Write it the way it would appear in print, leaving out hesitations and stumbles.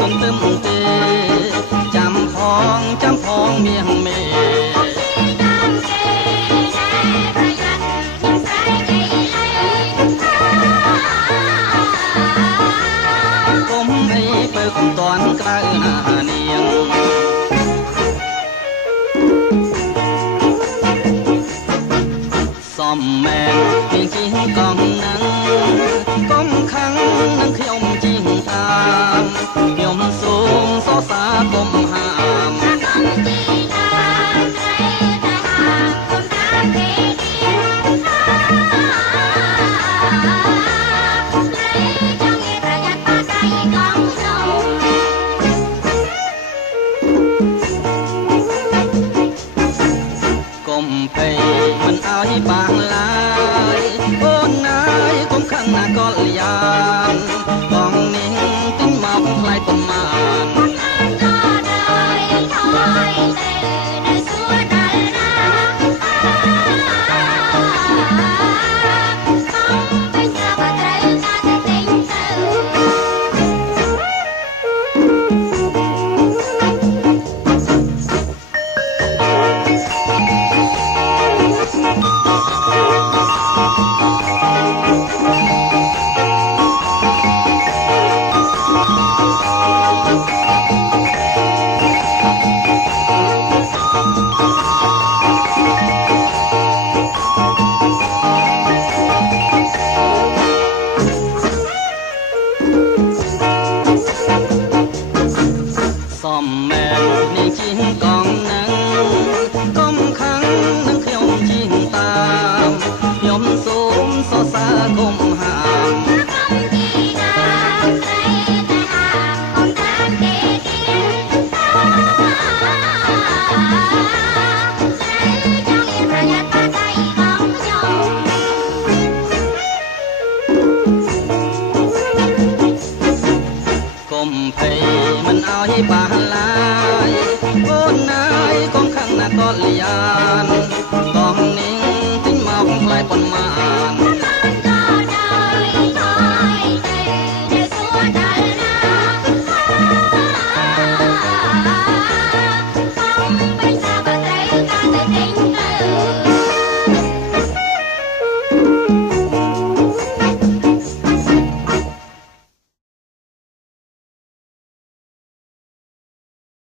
ទុំទឹមទេចាំផងមៀងមេកុំអីបើកុំតន់ក្តៅណានាងសំមែននាងជីងកងនឹងកុំខឹងនឹងខ្ញុំជីងតាមខ្ញុំសូមសរសើរកុំហាមកុំភ័យមិនឲ្យបាងឡើយអូនណាយកុំខឹងណាកល្យានបងនេះទិញមកថ្លៃប្រមាណសំមែននាងជីងកងនឹងកុំខឹងនឹងខ្ញុំជីងតាមខ្ញុំសូមសរសើរកុំហាមកុំភ័យមិនឲ្យបាឡាយអូនណាយកុំខឹងណាកល្យា